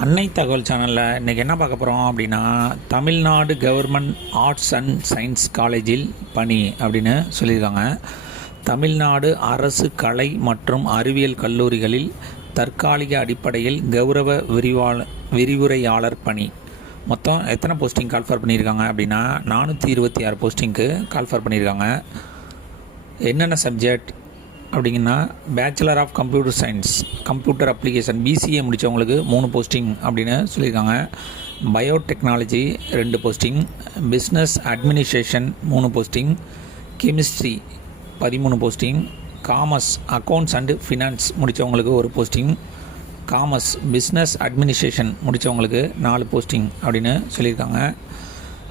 அன்னை தகவல் சேனலில் இன்றைக்கி என்ன பார்க்க போகிறோம் அப்படின்னா Tamil Nadu government arts and science காலேஜில் பணி அப்படின்னு சொல்லியிருக்காங்க. தமிழ்நாடு அரசு கலை மற்றும் அறிவியல் கல்லூரிகளில் தற்காலிக அடிப்படையில் கௌரவ விரிவாள விரிவுரையாளர் பணி. மொத்தம் எத்தனை போஸ்டிங் கால்ஃபர் பண்ணியிருக்காங்க அப்படின்னா நானூற்றி இருபத்தி ஆறு போஸ்டிங்க்கு கால்ஃபர் பண்ணியிருக்காங்க. என்னென்ன subject அப்படிங்கன்னா bachelor of computer science computer application BCA முடித்தவங்களுக்கு மூணு போஸ்டிங் அப்படின்னு சொல்லியிருக்காங்க. பயோடெக்னாலஜி ரெண்டு போஸ்டிங் பிஸ்னஸ் அட்மினிஸ்ட்ரேஷன் மூணு போஸ்டிங் கெமிஸ்ட்ரி பதிமூணு posting commerce accounts and finance முடித்தவங்களுக்கு ஒரு போஸ்டிங் காமர்ஸ் பிஸ்னஸ் அட்மினிஸ்ட்ரேஷன் முடித்தவங்களுக்கு நாலு போஸ்டிங் அப்படின்னு சொல்லியிருக்காங்க.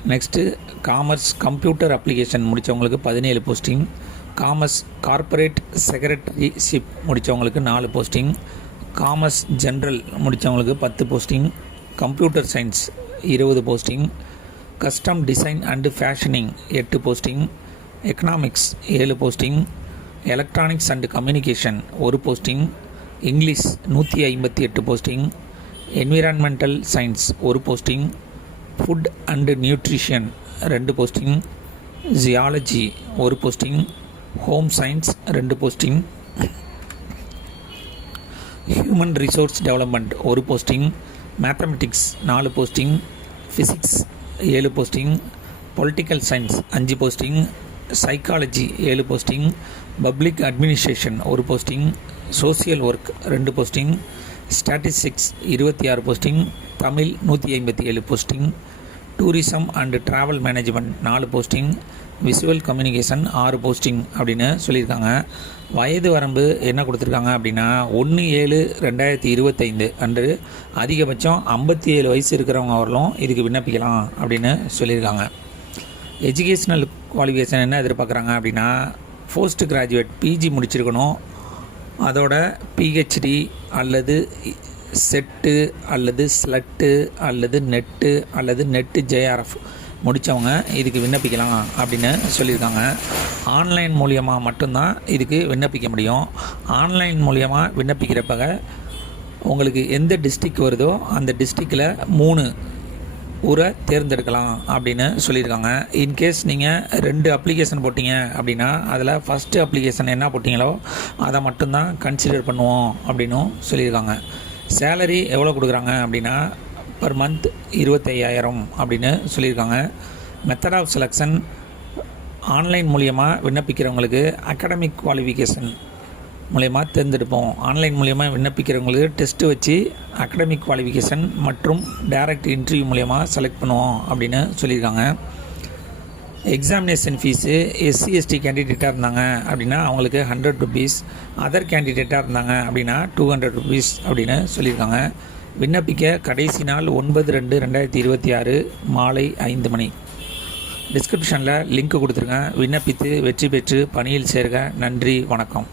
நெக்ஸ்ட்டு காமர்ஸ் கம்ப்யூட்டர் அப்ளிகேஷன் முடித்தவங்களுக்கு பதினேழு போஸ்டிங் காமர்ஸ் கார்ப்பரேட் செக்ரட்டரிஷிப் முடித்தவங்களுக்கு நாலு போஸ்டிங் காமர்ஸ் ஜென்ரல் முடித்தவங்களுக்கு பத்து போஸ்டிங் கம்ப்யூட்டர் சயின்ஸ் இருபது posting custom design and fashioning எட்டு போஸ்டிங் எக்கனாமிக்ஸ் ஏழு போஸ்டிங் எலக்ட்ரானிக்ஸ் அண்டு கம்யூனிகேஷன் ஒரு போஸ்டிங் இங்கிலீஷ் நூற்றி ஐம்பத்தி எட்டு போஸ்டிங் என்விரான்மெண்டல் சயின்ஸ் ஒரு போஸ்டிங் ஃபுட் அண்டு நியூட்ரிஷன் ரெண்டு போஸ்டிங் ஜியாலஜி ஒரு போஸ்டிங் ஹோம் சயின்ஸ் ரெண்டு போஸ்டிங். ஹியூமன் ரிசோர்ஸ் டெவலப்மெண்ட் ஒரு போஸ்டிங். மேத்தமெட்டிக்ஸ் நாலு போஸ்டிங். ஃபிசிக்ஸ் ஏழு போஸ்டிங். பொலிட்டிக்கல் சயின்ஸ் அஞ்சு போஸ்டிங். சைக்காலஜி ஏழு போஸ்டிங். பப்ளிக் அட்மினிஸ்ட்ரேஷன் ஒரு போஸ்டிங். சோசியல் ஒர்க் ரெண்டு போஸ்டிங். ஸ்டாட்டிஸ்டிக்ஸ் இருபத்தி ஆறு போஸ்டிங். தமிழ் நூற்றி ஐம்பத்தி ஏழு posting. Tourism and travel management நாலு போஸ்டிங். விசுவல் கம்யூனிகேஷன் ஆறு போஸ்டிங் அப்படின்னு சொல்லியிருக்காங்க. வயது வரம்பு என்ன கொடுத்துருக்காங்க அப்படின்னா ஒன்று ஏழு ரெண்டாயிரத்தி இருபத்தைந்து அன்று அதிகபட்சம் ஐம்பத்தி ஏழு வயசு இருக்கிறவங்க வரலும் இதுக்கு விண்ணப்பிக்கலாம் அப்படின்னு சொல்லியிருக்காங்க. எஜுகேஷ்னல் குவாலிஃபிகேஷன் என்ன எதிர்பார்க்குறாங்க அப்படின்னா போஸ்ட் கிராஜுவேட் பிஜி முடிச்சிருக்கணும். அதோட பிஹெச்டி அல்லது செட்டு அல்லது ஸ்லட்டு அல்லது நெட்டு அல்லது நெட்டு ஜேஆர்எஃப் முடித்தவங்க இதுக்கு விண்ணப்பிக்கலாம் அப்படின்னு சொல்லியிருக்காங்க. ஆன்லைன் மூலியமாக மட்டும்தான் இதுக்கு விண்ணப்பிக்க முடியும். ஆன்லைன் மூலியமாக விண்ணப்பிக்கிறப்பக உங்களுக்கு எந்த டிஸ்ட்ரிக் வருதோ அந்த டிஸ்ட்ரிக்டில் மூணு ஊரை தேர்ந்தெடுக்கலாம் அப்படின்னு சொல்லியிருக்காங்க. இன்கேஸ் நீங்கள் ரெண்டு அப்ளிகேஷன் போட்டிங்க அப்படின்னா அதில் ஃபஸ்ட்டு அப்ளிகேஷன் என்ன போட்டிங்களோ அதை மட்டும்தான் கன்சிடர் பண்ணுவோம் அப்படின்னும் சொல்லியிருக்காங்க. சேலரி எவ்வளோ கொடுக்குறாங்க அப்படின்னா பர் மந்த் இருபத்தையாயிரம் அப்படின்னு சொல்லியிருக்காங்க. மெத்தட் ஆஃப் செலெக்ஷன் ஆன்லைன் மூலியமாக விண்ணப்பிக்கிறவங்களுக்கு அகாடமிக் குவாலிஃபிகேஷன் மூலயமா தேர்ந்தெடுப்போம். ஆன்லைன் மூலயமா விண்ணப்பிக்கிறவங்களுக்கு டெஸ்ட்டு வச்சு அகடமிக் குவாலிஃபிகேஷன் மற்றும் டைரக்ட் இன்டர்வியூ மூலயமா செலக்ட் பண்ணுவோம் அப்படின்னு சொல்லியிருக்காங்க. எக்ஸாமினேஷன் ஃபீஸு எஸ்சி எஸ்டி கேண்டிடேட்டாக இருந்தாங்க அப்படின்னா அவங்களுக்கு ஹண்ட்ரட் ருபீஸ் அதர் கேண்டிடேட்டாக இருந்தாங்க அப்படின்னா டூ ஹண்ட்ரட் ருபீஸ் அப்படின்னு சொல்லியிருக்காங்க. விண்ணப்பிக்க கடைசி நாள் ஒன்பது ரெண்டு ரெண்டாயிரத்தி இருபத்தி ஆறு மாலை ஐந்து மணி. டிஸ்கிரிப்ஷனில் லிங்க் கொடுத்துருங்க. விண்ணப்பித்து வெற்றி பெற்று பணியில் சேர்க. நன்றி. வணக்கம்.